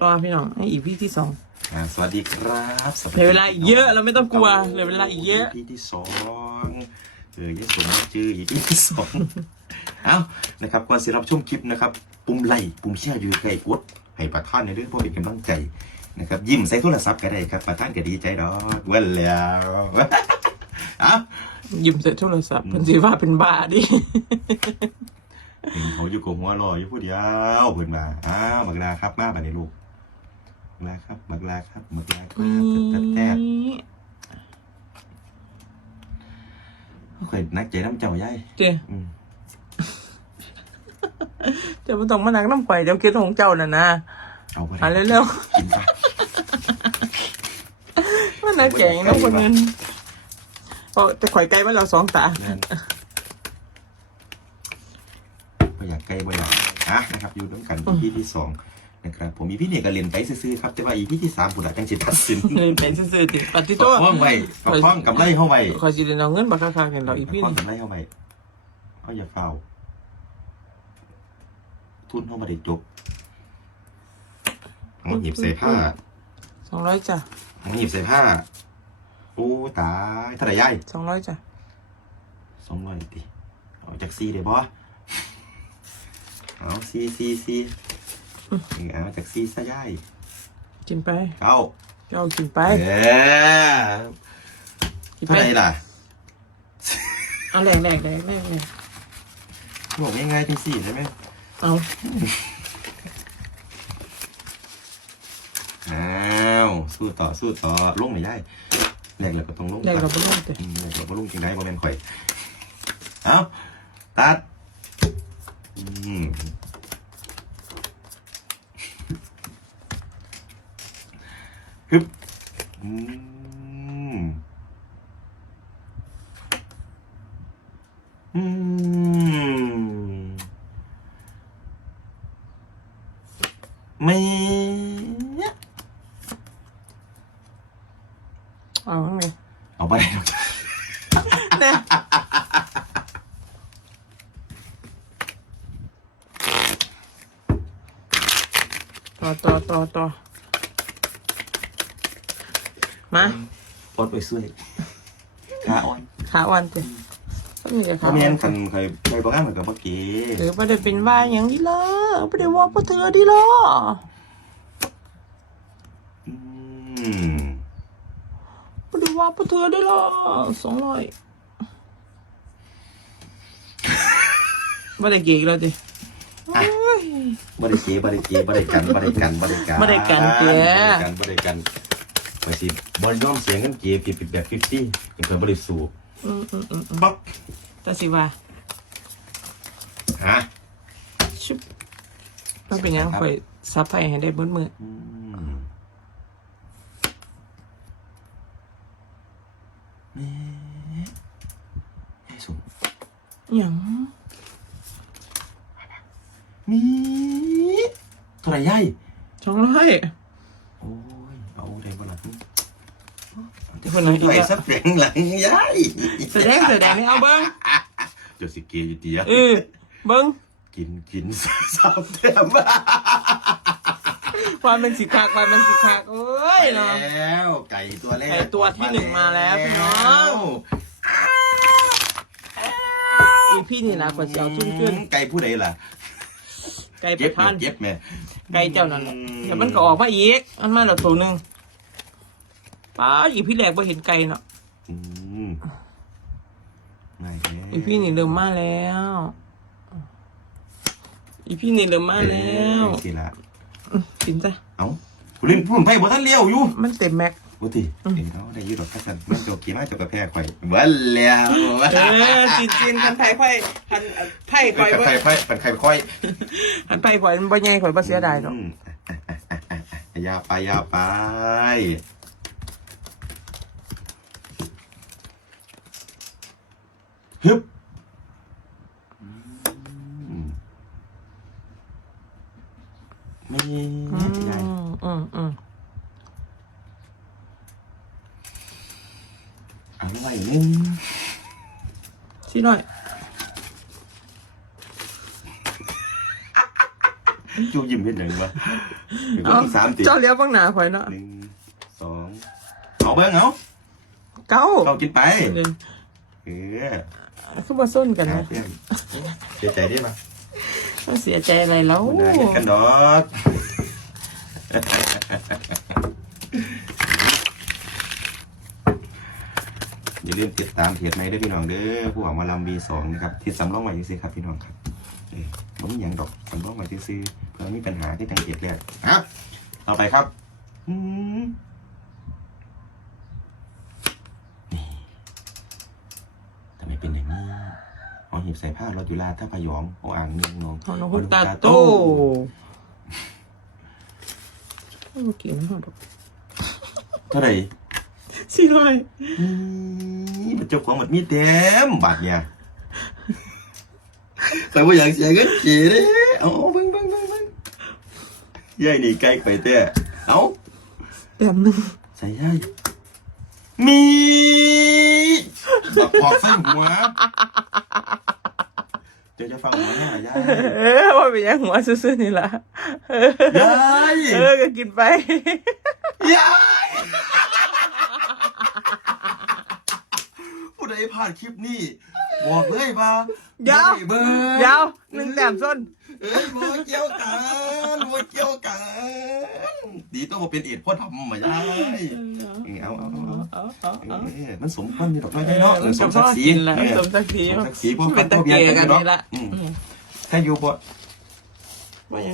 ต่อพี่น้องให้อีพีที่สองอ่าสวัสดีครับสสเหลือเวลาอีกเยอะเราไม่ต้องกลัวเหลือเวลาอีกเยอะที่ที่สองเออยี่สมจื้ออีพีที่สองเอานะครับก่อนสิรับชมคลิปนะครับ ปุ่มไลค์ปุ่มแชร์อยู่ใกล้กดให้ประท่านในเรื่องพวกเป็นกำลังใจนะครับยิ้มใส่โทรศัพท์ก็ได้ครับประท่านก็ดีใจดอกเว้นแล้วเอายิ้มใส่โทรศัพท์มันสิว่าเป็นบ้าดิ เห็นเขาอยู่กับหัวรออยู่ผู้เดียวเพิ่นมาอ้าวบักลาครับมาบัดนี้ลูกบัก ลาครับบักลาครับบักลาครับแต๊ดแต๊ดข่อยนักใจน้ำเจ้าย่ายเจ้อืมเจ้าไม่ต้องมานักน้ำข่อยเดี๋ยวคิดของเจ้าน่ะนะเอาไปอะเร็วกินซะๆมานักแก่งน้ำคนเงินเพราะแต่ข่อยไกลมาเราสองตาแม่นบ่อยากใกล้บ่อยากอะนะครับอยู่ด้วยกัน EP ที่สอง นะครับผมอีพี่เนี่ยก็เรียนไปซื่อๆครับแต่ว่า EP ที่สามผมอาจจังสิตัดสินเลยเป็นซื่อๆติปฏิปโตระคองไว้ประคองกำไรเข้าไว้ข่อยสิได้เอาเงินมาค่าๆกันเราอีประพี่คองนี่กำไรเข้าไว้เขาอย่าเฝ้าทุนเข้ามาได้จบเอาหยิบใส่ผ้าสองร้อยจ้ะเอาหยิบใส่ผ้าโอ้ตายเท่าไหร่ย่าย สองร้อยจ้ะสองร้อยติเอาจากซีได้บ่เอาซีซีซี เอาจากซีซะย่ายกินไปเก้าเจ้ากินไปเออกินเท่าไปไหร่ล่ะเอาแรงแรงแรงแรงแรงบอกง่ายๆจังสี่ใช่ไหมเอาอ้าวสู้ต่อสู้ต่อลงไม่ได้แรกเราก็ต้องลงแรงเราไปลงแต่แรกเราก็ลงจริงได้บ่แม่นข่อย เอาตัดอืมฮึบอืม อืมไม่เอาข้างในเอาไปได้หรอกเนี่ยต่อต่อต่อต่อมาปลดไปช่วยขาอ่อน ขาอ่อนเต็ ก็มีแต่เพขาราะอ่แม่อนนคันเคยเคยบอกงานเหมือนกับเมื่อกี้หรือไม่ได้เป็นว่าอย่างนี้ล่ะไม่ได้ว่าพวกเธอดีล่ะอืมไม่ได้ว่าพวกเธอดีล่ะสองร้อยไม่ได้เก่งแล้วดิโอ้ย บริเกบริเกบริกันบริกันบริกันบ่ได้กันเจ้บริกันบริกันไปสิบริยอมเสียงกันเกียร์ผิดแบบฟิฟตี้ยังเคยบริสูบ อืมอืมอืมอืมบ๊อกแต่สิว่าฮะชุบมันเป็นหยังคอยซับไพ่ให้ได้เบิ้มืออืมแม่ให้สูงหยังมีเท่าไหร่ยัยสองร้อย โอ้ย เอาได้บ่ล่ะ คนไหนอีกไอ้อะสับแสงหลังยัยแสดงแสดงนี่เอาเบิ้งเดี๋ยวสิเกยอยู่ดีอะเออเบิ้งกินกินสาวแต้มความเป็นสิคักความเป็นสิคักโอ้ยเนาะแล้วไก่ตัวแรกไก่ตัวที่หนึ่งมาแล้วพี่น้องอีพี่นี่นะกว่าจะเอาจุ้นขึ้นไก่ผู้ใดล่ะไก่ปเจ็บระแม่พันเจ็บแม่ไก่เจ้านั่นแหละแต่มันก็ออกมาอีกมันมาแล้วตัวหนึ่ง ป้าอีพี่แหลกบ่เห็นไก่เนาะอืมไม่แน่อีพี่นี่เริ่มมาแล้ว อีพี่นี่เริ่มมาแล้วเออสิละกินจ้ะเอ้าผู้เล่นผู้ไปบ่ทันเลี้ยวอยู่มันเต็มแม็ก บ่ติเอ้ยเนาะได้อยู่ดอกคัสันมันโจกี้มาเจกกระแพข่อยเบิ่แล้วเออจีนจีนคันไผ่ไผ่คันไผ่ข่อยกับบ่ไข่ไข่ปันไข่ค่อยคันไผ่ข่อยมันบ่ใหญ่ข่อยบ่เสียดายหรอกมยาวไปยาวไป ฮึบอืมไม่อืใหญ่มอืมอืมอะไรนึงชี้หน่อยจูยิ้มเป็นอย่างวะเดี๋ยวก็เอาอีกสามติเจ้าเลี้ยวบ้างหนาข่อยเนาะหนึ่งสองเอาเบิ้งเอาเก้าเข้ากินไปหนึ่งเออ คือมาส้นกันครันะบเพื่อนเสียใจได้ปะต้องเสียใจอะไรแล้วคุณนายเห็นกันดอกอย่าลืมติดตามเพจในด้วยพี่น้องเด้อผู้หวังมาลำวีสองนะครับที่สำรองไว้ซื้อครับพี่น้องครับเอ้ยผมยังดอกสำรองไว้ซื้อเพื่อมีปัญหาที่ทางเพจแรกครับต่อไปครับอืมนี่ทำไมเป็นอย่างนี้ เอาหีบใส่ผ้ารถอยู่ลาท่าพยองโออ่างนึ่งนองของน้องคุณตาโต้ไม่มากินหรอกเท่าไหร่สี่ร้อยนี่มันเจ้าของมันมีเต็มบาทเนี่ยใครว่าอยากเสียเงินกี่เลยเอาเอาเบิ่งเบิ่งเบิ่งเบิ่งยายนี่ใกล้ไปเต้เอาแต้มหนึ่งใส่ยายมีบักพอกใส่หัว เดี๋ยวจะฟังหัวเนี่ยยายเออว่าเป็นยังหัวซื่อๆนี่ล่ะเออยายเออก็กินไปยายผู้ใดผ่านคลิปนี้บอกเลยว่าเดี๋ยวบ่ไเบิ่งเดี๋ยวหนึ่งแต้มส้นเอ้ยบัวเกี่ยวกันบัวเกี่ยวกัน ดีต้องมาเป็นเอ็ดพ่อทำมาได้เอาเอาเอาเอาเอาเอา เออมันสมควรนี่ดอกน้อยเนาะเออสมศักดิ์ศรีกินละเออสมศักดิ์ศรีสมศักดิ์ศรีพวกเป็นตะเกียกันนี่ละอืมถ้าอยู่บ่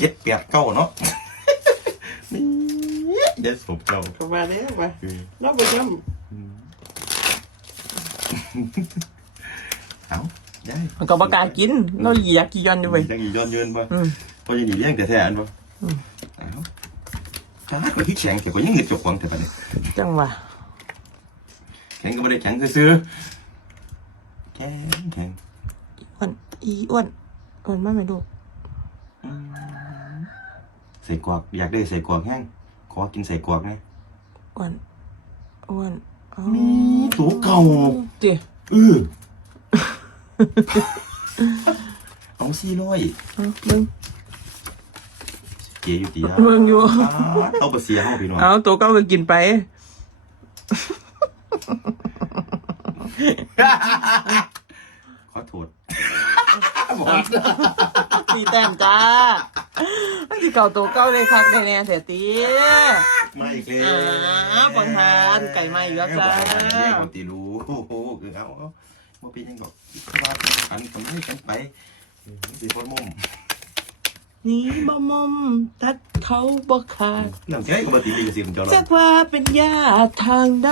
เจ็ดแปดเก้าเนาะนี่เด็ดสมเจ้าประมาณนี้ไปเออนอกไปจเอาได้ำมันก็ประกล้าศกินเราเหยียกกี่ย้อนด้วยยังอีย้อนเยินบ่อืม พอจะหนีเลี้ยงแต่แท้อันบ่อืมเอา จ้าก็ที่แข็งแต่ก็ยังเงึดจกควงแต่ปะเนี่ยจังหวะแข็งก็ไม่ได้แข็งซื้อๆแข็งแข็งอ้วนอีอ้วนอ้วนมากไหมลูกอืมใส่กรอกอยากได้ใส่กรอกแห้งขอกินใส่กรอกนะอ้วนอ้วนอ๋อมีตัวเก่าเจ๊เออเอาสี่ร้อยเอามึง เกียอยู่ตีนะมึงอยู่ เอาไปเสียห้องพี่น้องเอาตัวเก้าก็กินไป ขอโทษมีแต้มจ้าอันที่เก่าตัวเก้าเลยคักได้แน่เสียตีมาอีกแล้วอ่าปังทานไก่มาอีกแล้วจ้าเรียกของตีรู้โอ้โหคือเอาเอาบ่เป็นหยังดอกว่าอันทำให้ฉันไปอืมสิพ่อมุ่ม นี่บ่มอมตัดเขาบ่ขาดน้ำใจก็บ่ตีดีสิของเจ้าจัละกว่าเป็นญาติทางใด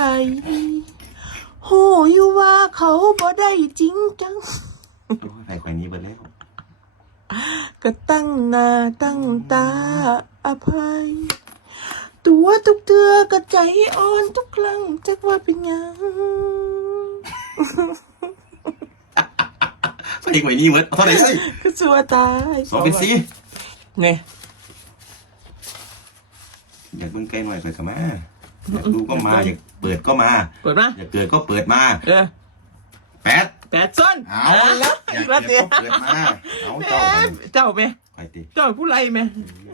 โหอยู่ว่าเขาบ่ได้จริงจัง โอ้ยไปแขวนนี้เบิดแล้วก็ตั้งหน้าตั้งตาอภัย ตัวทุกเตือก็ใจอ่อนทุกครั้งจักว่าเป็นหยังไปแขวนนี้เบิดเอาเท่าไหร่เอ้ยก็สัวตาย สองเป็นสี่ ไงอยากเบิ่งไกลหน่อยไปก็มาอยากดูก็มาอยากเปิดก็มา เปิดมาอยากเกิดก็เปิดมาเออแปดแปดส้นเอาแล้วอีอยากกแล้วเกิเตี้ดยก็เปิดมาเอาเอ๊เจ้าะเจ้าไหมไปติเจ้าผู้ไรไหม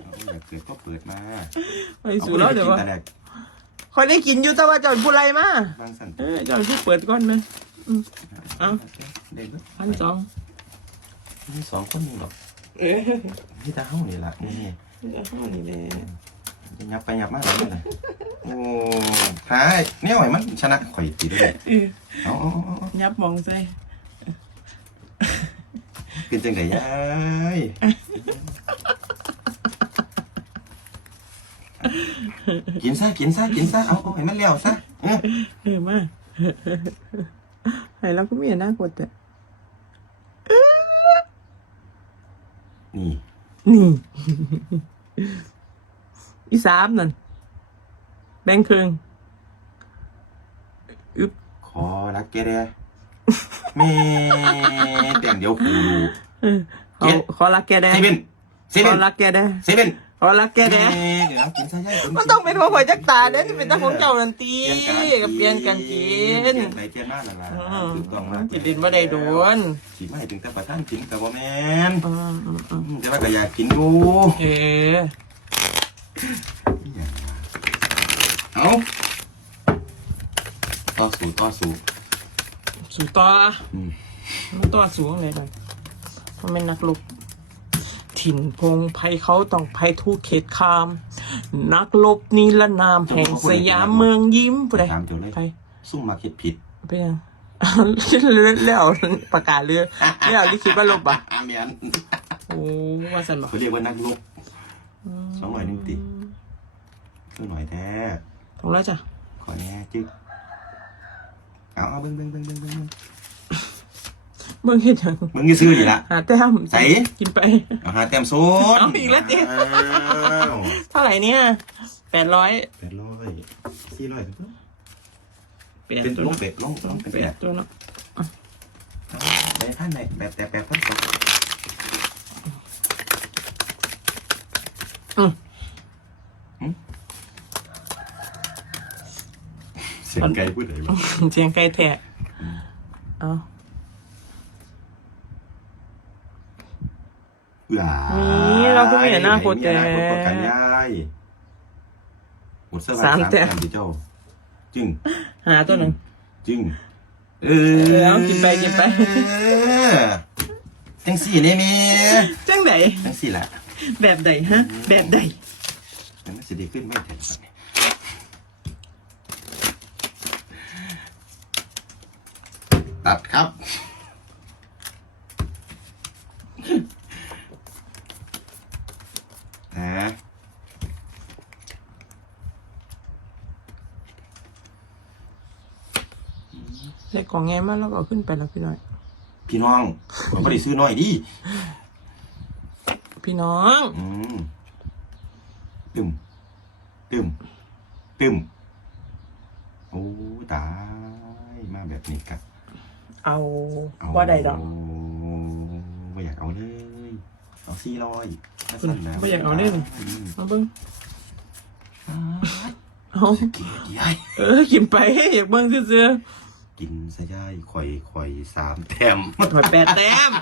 เอาอยากเกิดก็เปิดมาไปสู่แล้วเดี๋ยวอาว่าไปกินแต่แรกคอยได้กินอยู่แต่ว่าเจ้าเป็นผู้ไรมาบางสั่นเออเจ้าผู้เปิดก่อนไหมเอาได้เบิดพันสองมีสองคนนี่หรอก เออนี่ตาเฮานี่ล่ะนี่จะห้านี่แหละยับไปยับมาเลยนี่โอ้หายเนี่ยไหวมันชนะข่อยติดเลยเออเอาเอาเอาเอายับมองใส่เป็นจังไดยายกินซะกินซะกินซะเอาเอาให้มันเลี้ยวซะเออ เออมาให้เราก็มีอนาคตแต่ นี่นี่ อีสามนั่นแบงค์ครึ่งอึบขอรักแกเด้แม่แต่งเดียวคูรูเออขอขอรักแกได้เซเว่นเซขเว่อนรักแกได้เซเว่น อ๋อละแกแดเดี๋ยวกินซะย่ายมันต้องเป็นของข่อยจักตาเด้อจะเป็นตาของเจ้านันตีกับเปลี่ยนกันกินเปลี่ยนไปเปลี่ยนมาแล้วล่ะอืมถูกต้องมากจิดินบ่ได้โดนสิมาให้ถึงแต่ประท่านกินกับบ่แม่นอืมอืมอืมอืมแต่ว่าก็อยากกินอยู่เออเอาต่อสู้ต่อสู้สู่ต่ออืมมันต่อสูงเลยเลยมันเป็นนักลบ ถิ่นพงไพเขาต้องไพทุกเขตคาม นักลบนิรนามแห่งสยามเมืองยิ้มผู้ใดถามเจ้าเลยใครซุ่มมาเก็ดผิดเป็นยังแล้วประกาศเรือแล้วลิขิตว่าลบอะอาเมียนโอ้ว่าสันบอกเขาเรียกว่านักรบสองหน่อยหนึ่งติคือหน่อยแท้ถูกแล้วจ้ะขอแน่จึ๊กเอาเอาเบิ้งเบิ้งเบิ้งเบิ้งเบิ้ง เมืองเห็นยังมึงยี่ซื้ออยู่ละ หาแต้มใส่ กินไป เอาหาแต้มโซนเอาอีกแล้วติอ้าวเท่าไหร่เนี่ยแปดร้อยแปดร้อยสี่ร้อยแปดเป็นตัวลงเนาะเป็ดลงลงเป็นแปแปดดตัวเนาะในท่านไหนแบบแต่แปดพันสองอืมเสียงไก่พูดอะไรบ้างเสียงไก่แทะเอา นี่เราก็มีอนาคตมีแต่อนาคตประกันยายหมดเสื้อผ้าสามแต้มดิเจ้า จึง หาตัวหนึ่ง จึง เอเออเอากินไปกินไปจังสี่นี่มีจังไหนจังสี่แหละแบบใดฮะ แบบใดมันไม่สิดีขึ้นไม่แทนสักตัดครับ นะ ใส่กล่องแงมาแล้วก็เอาขึ้นไปแล้วพี่น้อย พี่น้องผมก็ได้ซื้อน้อยดิพี่น้อง อืมตึมตึมตึมโอ้ตายมาแบบนี้กับเอาเอาว่าใดดอกไม่อยากเอาเลยเอาสี่ร้อยบ่อยากเอาเล่นมาเบิ้งเอากินยายเออกินไปอยากเบิ้งเสื้อ กินซะยายข่อยข่อยสามแต้มๆถอยแปดแต้ม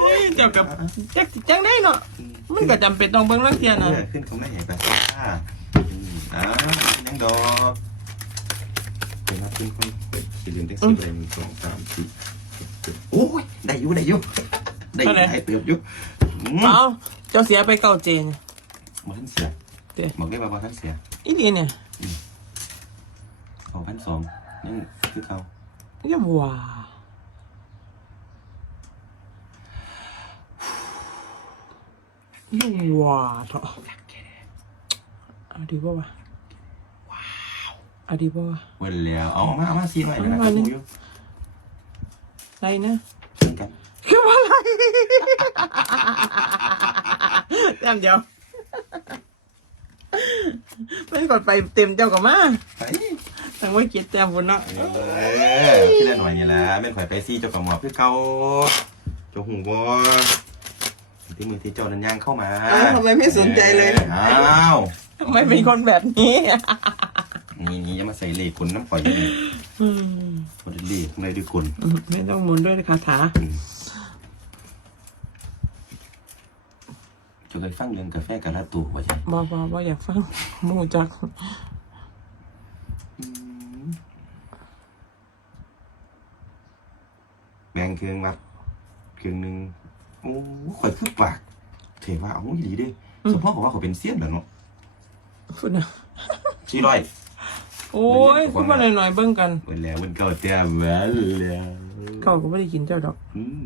เฮ้ยเจ้ากับจักสิจังได้เนาะมันก็จำเป็นต้องเบิ้งลังเทียนเอน่ะอขึ้นเขาไม่ใหญ่ไปซ่าอืมอ่ายังดอกเป็นนับขึ้นคนสีเหลืองแท็กซี่อะไรหนึ่งสองสามสี่เจ็ดโอ้ยได้อยู่ได้อยู่ได้อยู่ได้เติบอยู่อืมเอาเจ้าเสียไปเก้าเจนบอกท่านเสียเด้บอกได้ว่าบอกท่านเสียอีนี่เนี่ยเอา พันสองนั่นคือเขาอย่าว่าอย่าว่าเถอะเอาดีป่าวะเอาดีป่าวะวันแล้วเอามาเอามาซีหน่อยนะเอาคมารับเลยอยู่ไรนะเหมือนกันคือว่าอะไร แต้มเดียว ไม่กดไปเต็มเจ้ากับมาไปแต่ว่าเกียรติแต้มบนเนาะเออพี่ละหน่อยนี่แหละแม่นข่อยไปซีเจ้ากับหมอคือเก่าเจ้าหูบ่ที่มือที่เจ้านั้นย่างเข้ามาอ้าวทำไมไม่สนใจเลยอ้าวทำไมเป็นคนแบบนี้นี่นี่อย่ามาใส่เหล็กคนน้ำข่อยอยังไงอืมคนเหล็กอะไรด้วยคนอืมไม่ต้องหมุนด้วยคาถา อืมเจะเคยฟังเรื่องกาแฟกะลาตูว่าใช่บอบอบออยากฟังหมูจักแบ่งเครื่องวัดเครื่องหนึ่งโอ้ข่อยคือปากเทว่าเอาอีหลีเด้เฉพาะของว่าเขาเป็นเสี้ยนเหรอเนาะพูดนะสี่ร้อยโอ้ยพูดมาหน่อยๆเบิ้งกันวันแล้วมันเก่าแต้มแล้วแล้วเขาก็ไม่ได้กินเจ้าดอก อืม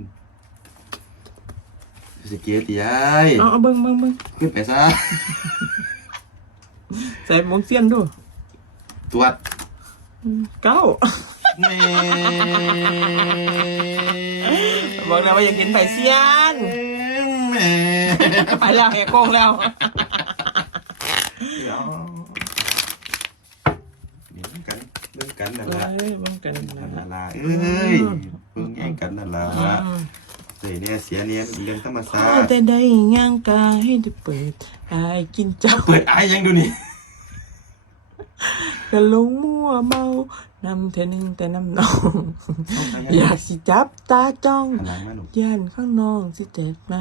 สเกียร์ตีไอ้เอาเอาเบิ้งเบิ้งเบิ้งขึ้นไปซะใส่หมวกเสี้ยนด้วยตรวจอืมเก้านี่บอกแล้วว่าอยากกินไผ่เสี้ยนแหม่ไปแล้วแหกโกงแล้วเดี๋ยวเดี๋ยวกันเรื่องกันนั่นเอ้ละยเบิ้งกันนั่นนะละเอ้ยเพิ่งแย่งกันนั่นละ อืมจส่เนี่ยเสียเนี่ยเรื่องธรรมพศาอสตร์แต่ได้ย่างกายได้เปิดอายกินเจ้าเปิดไอ้ยังดูนี่ก็ลงมั่วเมานำเธอหนึ่งแต่น้ำนองเอาไปอยากสิจับตาจ้องหันหลังมาหนูย่านข้างนอกสิเจ็บไหม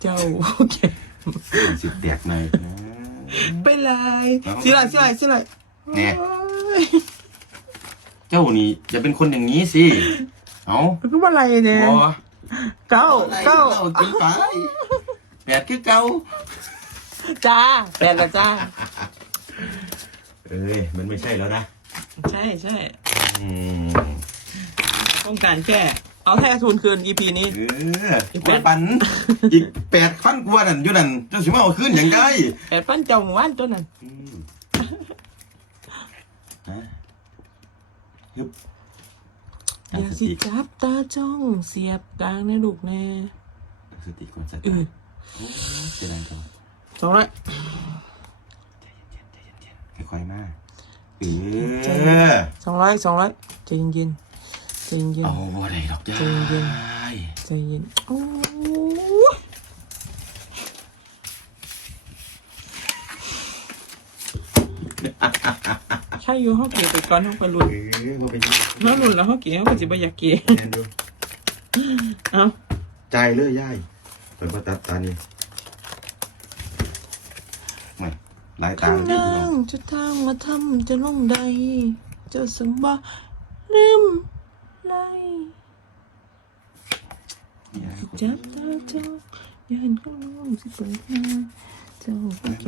เจ้าเก็บสิแตกหน่อยนะ ไปเลยสิไรสิไรสิไรแน่เจ้านี่จะเป็นคนอย่างนี้สิ เอาคือว่าอะไรเนี่ยบอเก้าเก้าเก้าจริงไปแปดคือเก้าจ้าแปดละจ้า เอ้ยมันไม่ใช่แล้วนะใช่ใช่อืมต้องการแค่ เอาแค่ทุนคืน EP นี้ เออแปดปันอีกแปดพันกว่านั่นอยู่นั่นเจ้าสิมาเอาขึ้นอย่างไรแปดพันเจ้าหมู่บ้านตัวนั้นอืมฮะฮึบ อตั้งย่าสสิติจับตาจ้องเสียบกลางในลูกแน่ตั้งสติก่อนสเอติอโอ้ยเสียดายจังสองร้อยใจเย็นๆใจเย็นๆค่อยๆมาเอใจอเย็นสองร้อยสองร้อยใจเย็นๆใจเย็น เอาบ่ได้ดอกจ้าใจเย็น ใจเย็นโอ้ย ใช่อยู่ห้องเก๋ไปก่อนห้องไปรุ่นเออบ่เป็นหยังน้องรุ่นแล้วห้องเก๋ห้องก็จิบอยากเก๋แม่นดูเอาใจายเลยย่ายเปิดว่าตัดตานี่ไม่ลายตาข้างที่นาเดียวงจะทางมาทำจะลงใดเจ้าสมบัติลืมไล่เนี่ยจับตาเจ้าอย่าเห็นข้างน้องสิเปิดมาเจ้าก็แก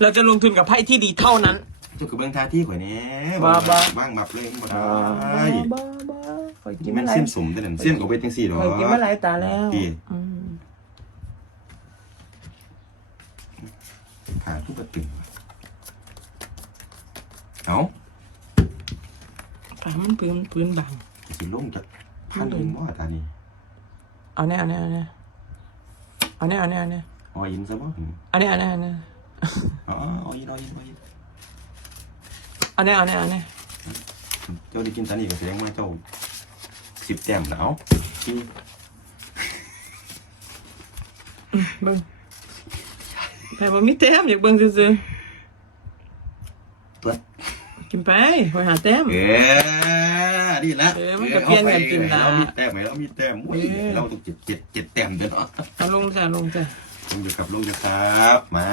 เราจะลงทุนกับไพ่ที่ดีเท่านั้นเจ้าคือเบื้องท่าที่ข่อยแหน่บ้าบ้า บ้างบับเลยบ่ได้บ้าบ้าคอยกินมัมานหลายเส้นสมแต่นั่นเส้นก็เป็นจังซี่ดอกคอยกินมาหลายตาแล้วที่อืมขาทุกกระตึงเอาปามันพื้นพื้นบางสิลงจากพันหนึ่งว่าตานี่เอาเนี่ยเอาเนี่ยเอาเนี่ยเอาเนี่ยเอาเนี่ยเอาเนี่ ยอ๋อยินซะบ่เอาเนี่ยเอาเนี่ยเอาเนี่ยอ๋ออ๋อยินอ๋อยินอ๋อยินเอาเนี่ยเอาเนี่ยเอาเนี่ยเจ้าได้กินตานี่ก็แสดงว่าเจ้าสิบแต้มแล้วที่เบิ้งแต่บ่มีแต้มอยากเบิ้งซื่อตัวๆกินไปไปหาแต้มเออนี่ละเออมันก็เปลี่ยนกันกินได้เรามีแต้มไหมเรามีแต้มอุ้ยเออ เราต้องเจ็ดเจ็ดเจ็ดแต้มเด้อเนาะเอาลงจ้ะลงจ้ะลงอยู่กับลงอยู่ครับมา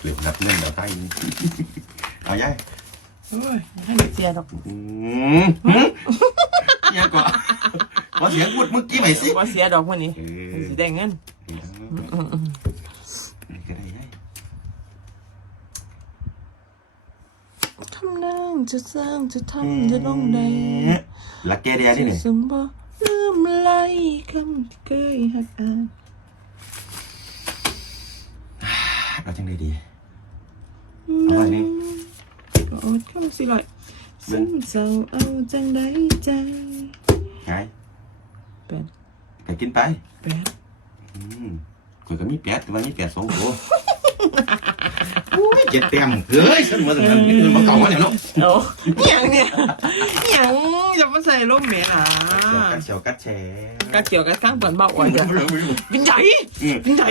เหลือนับเงินเดี๋ยวใต้นี้เอาย่ายโอ้ยให้เด็กเสียดอกอืมหืมยังก่อนขอเสียงพูดเมื่อกี้ใหม่สิ ว่าเสียดอกวันนี้เออ สิได้เงิน อืมอืม นี่ก็ได้ย่าย ทำนาง จะสร้างจะทำจะลงใดลักแกเดียนี่นี่สมบ่ลืมไหลคำที่เคยหักอ่านเราจังได้ดีเอาไว้นี่ก็อดคำสิลอยซึมเศร้าเอาจังใดใจไงแปดไปกินไปแปดอืมข่อยก็มีแปดแต่ว่ามีแปดสองตัวอุ้ย เจ็ดเต็มเฮ้ยฉันมาถึงนั้นนี่คือมาเก่ามาเนี่ยเนาะโอ้ยังเนี่ยยังจะมาใส่ร่มเหมียอะกัดเฉียวกัดแฉกระเกี่ยวกับข้างเปิดเบาอ่อนจ้ะบินใหญ่อืมบินใหญ่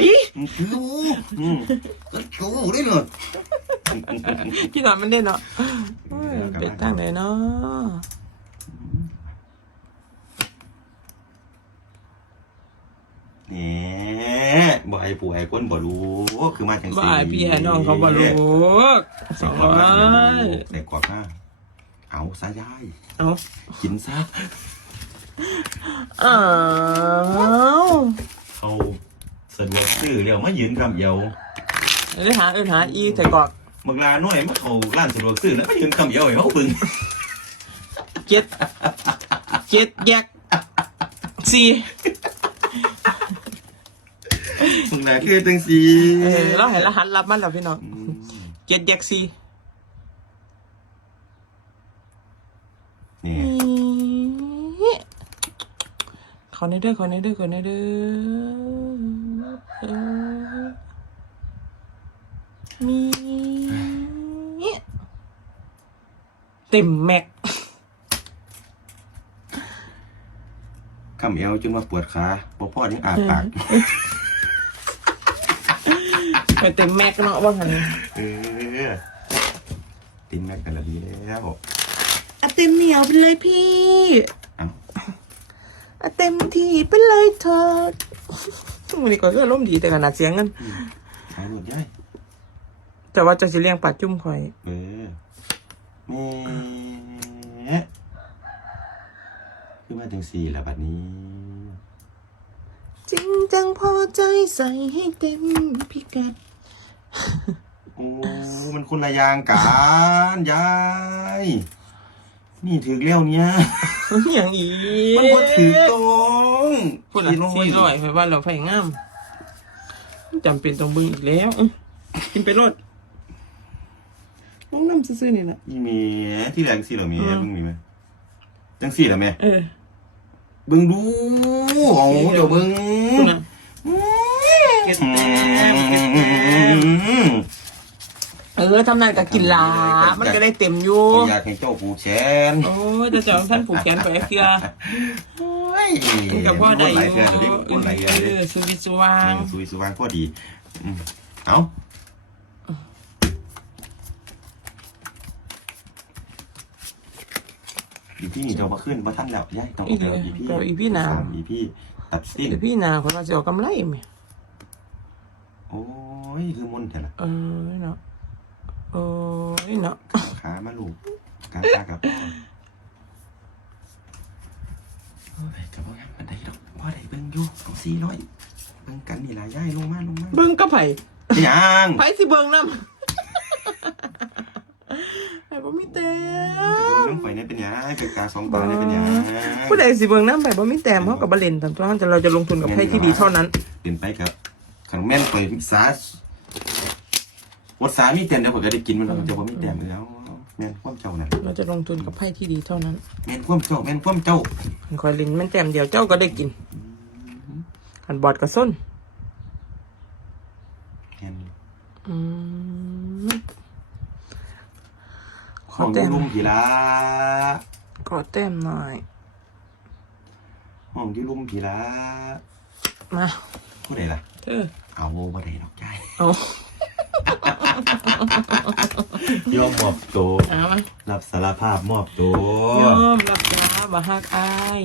ดูอืมกัดชูได้เลยกี่หน่อยมันเด่นเนาะโอ้ยเป็นทางไหนเนาะ เนี่ยบ่ไอ้ผู้ไอ้คนบ่รู้คือมาจังบ่ายพี่ให้น้องเขาบ่รู้สใส่องกรอบร้หน้าอยใส่กรอบหน้าเอาซะยาย เอากินซะอ้าวเขาสะดวกซื้อเดี๋ยวมายืนคำเดียวเดี๋ยวหาเอินหาอีใส่กรอกบักลาน้อยมาเขาร้านสะดวกซื้อแล้วก็ยืนคำเดียวให้เขาเบึงเจ็ดเจ็ดแยกสี่ มึงน่ะคือจังสีเออเราเห็นรหัสลับมันแล้วพี่น้องเจ็ดแยกสี่นี่นี่ขอในเด้อขอในเด้อขอในเด้อเออมีเต็มแม็กคำเอวจนว่าปวดขาบ่พ่อยังอาปาก ไปเต็มแม็กเนาะว่างันเออติมแม็กกันละดีแล้วอะเต็มเหนียวไปเลยพี่เอ้าอะเต็มที่ไปเลยเถิดวันนี้ก็ก็ร่มณ์ดีแต่ขนาดเสียงกันเอาหลุดย่ายแต่ว่าจะสิเลี้ยงปลาจุ่มคอย เออแม่คือมาถึงสี่แล้วบัดนี้ จริงจังพอใจใส่ให้เต็มพิกัด โอ้มันคนละอยางกันยาย นี่ถือเลี้ยวเนี่ยอย่างอีมันบ่ถือตรงพูดละสี่ร้อยไปว่าเราไฟงามจำเป็นต้องเบึงอีกแล้วอื้อกินไปรดน้องน้ำซื่อๆนี่แหละอีเมียที่แรงสี่เหรอเมียมึงมีไหมจังสี่เหรอแม่เออเบึงดูโอ้เดี๋ยวเบึงคุณน่ะ เก็บแต้มเก็บแต้มเออทำนานกับกินหลา มันก็ได้เต็มอยู่ ผมอยากให้เจ้าผูกแขนโอ้ยจะจองท่านผูกแขนไปเฟียโอ้ยกับว่าได้หอลายยู่เทือนเดี๋ยวนี้คนหลายเทือนเอเลยอสวิตสว่างอืมสุยสว่างพอดีอืมเอาอีพี่นี่เจ้ามาขึ้นมาท่านแล้วยายต้องอีเอาเดียวอีพี่เดี๋ยวอีพี่นาสามอีพี่ตัดสิ้น เดี๋ยวพี่นาคนว่าจะเอากำไรไหมโอ้ ยคือมุนแต่ละเออเนาะเออเนาะขามาลูกกาตากับพ่อโอ้ยกับพ่อมันได้ดอกพ่อได้เบิ่งอยู่เอาสี่ร้อยเบิ่งกันนี่ล่ะยายลงมาลงมาเบิ้งก็ไผ่ยังไผ่สิเบิ้งน้ำไผ่บ่มีแต้จะเบิ่งมน้ำข่อยเนี่ยเป็นหยังเกิดกาสองตาเนี่ยเป็นหยังผู้ใดสิเบิ้งน้ำไผ่บ่มีแต้มเพราะกับบะเล่นตามตัวแต่เราจะลงทุนกับไพ่ที่ดีเท่านั้น เปลี่ยนไปครับขันแม่นข่อยสา วัดสามีเต็มเดี๋ยวผมก็ได้กินมันแล้วจะบ่มีเต็มแล้วแม่นความเจ้านั่นเราจะลงทุนกับไพ่ที่ดีเท่านั้นแม่นความเจ้าแม่นความเจ้าคันคอยลินแม่นแต้มเดียวเจ้าก็ได้กินคันบอดกระส้นแม่นอืมขขอองแต้มลุงผีละขอแต้มหน่อย ห้องที่ลุงผีละมาผู้ใดล่ะ เธอเอาบ่ได้ดอกใจเอา ยอมมอบตัวเอามารับสารภาพมอบตัวยอมรับนะบ่ฮักอาย